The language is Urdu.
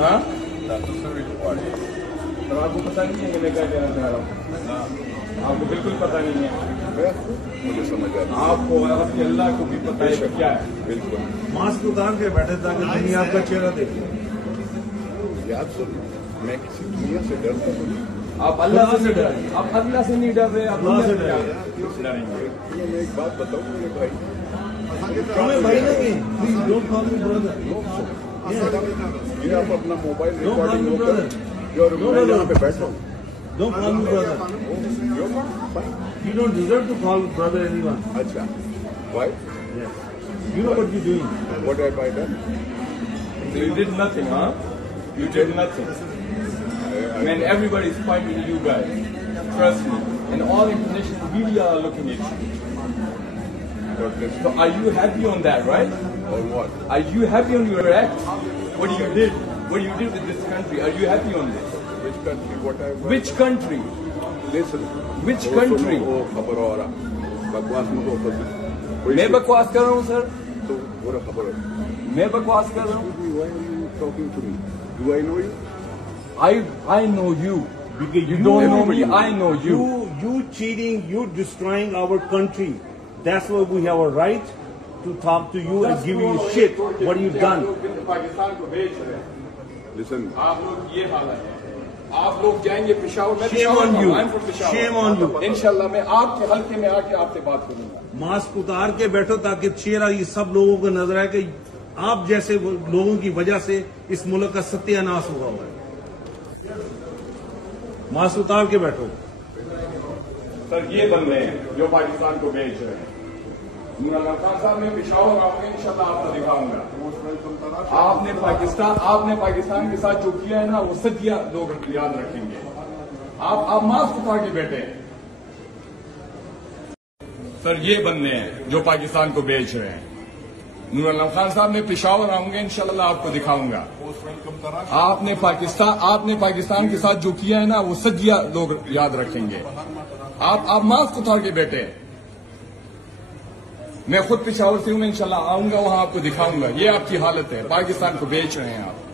ہاں تو آپ کو پتا نہیں ہے کہ میں کیا کہنا چاہ رہا ہوں؟ آپ کو بالکل پتا نہیں ہے. مجھے سمجھ آتا آپ کو اور آپ کے اللہ کو بھی پتا ہے کہ کیا ہے. بالکل ماسک اتار کے بیٹھے تاکہ دنیا آپ کا چہرہ دیکھے. یاد سنو میں کسی دنیا سے ڈرتا نہیں. آپ اللہ سے ڈریں. آپ اللہ سے نہیں ڈر رہے, آپ اللہ سے ڈریں گے. میں ایک بات بتاؤں میرے بھائی, ہمیں بھائی نہیں, پلیز ڈونٹ کال می برادر. یہ آپ اپنا موبائل ریکارڈنگ ہو کر جو میں یہاں پہ بیٹھا ہوں. Don't call me brother. You don't deserve to call brother anyone. اچھا why? Yes. You know what you're doing. What have I done? You did nothing, huh? You did nothing. Man, everybody's fighting you guys. Trust me. And all international media are looking at you. So are you happy on that, right? Or what? Are you happy on your act? What you did? What you did with this country? Are you happy on this? Which country? What have I done? Which country? Listen. Which country? وہ خبر ہو رہا بکواس میں تو میں بکواس کر رہا ہوں سر. تو پورا خبر ہو. میں بکواس کر رہا ہوں. Why are you talking to me? Do I know you? I know you. Because You don't know me. I know you. You cheating, you destroying our country. That's why we have a right to talk to you and give you shit. What you've done. Pakistan کو بھیج رہے ہیں. Listen. آپ لوگ یہ حالت ہے. آپ لوگ جائیں گے پشاور میں. Shame on you. I'm from Peshawar. Shame on you. انشاءاللہ میں آپ کے حلقے میں آ کے آپ سے بات کروں گا. ماسک اتار کے بیٹھو تاکہ چہرہ یہ سب لوگوں کو نظر آئے کہ آپ جیسے لوگوں کی وجہ سے اس ملک کا ستیہ ناش ہوا ہوا ہے. ماسک اتار کے بیٹھو. سر یہ بندے ہیں جو پاکستان کو بیچ رہے ہیں. نور علم خان صاحب میں پشاور آؤں گا, انشاءاللہ آپ کو دکھاؤں گا. آپ نے پاکستان کے ساتھ جو کیا ہے نا وہ ستیہ لوگ یاد رکھیں گے. آپ ماسک اتار کے بیٹھے ہیں. سر یہ بندے ہیں جو پاکستان کو بیچ رہے ہیں. نور علم خان صاحب میں پشاور آؤں گا, انشاءاللہ آپ کو دکھاؤں گا. آپ نے پاکستان کے ساتھ جو کیا ہے نا وہ ستیہ لوگ یاد رکھیں گے. آپ ماسک اتار کے بیٹھے ہیں. میں خود پشاور سے ہوں, میں انشاءاللہ آؤں گا, وہاں آپ کو دکھاؤں گا. یہ آپ کی حالت ہے, پاکستان کو بیچ رہے ہیں آپ.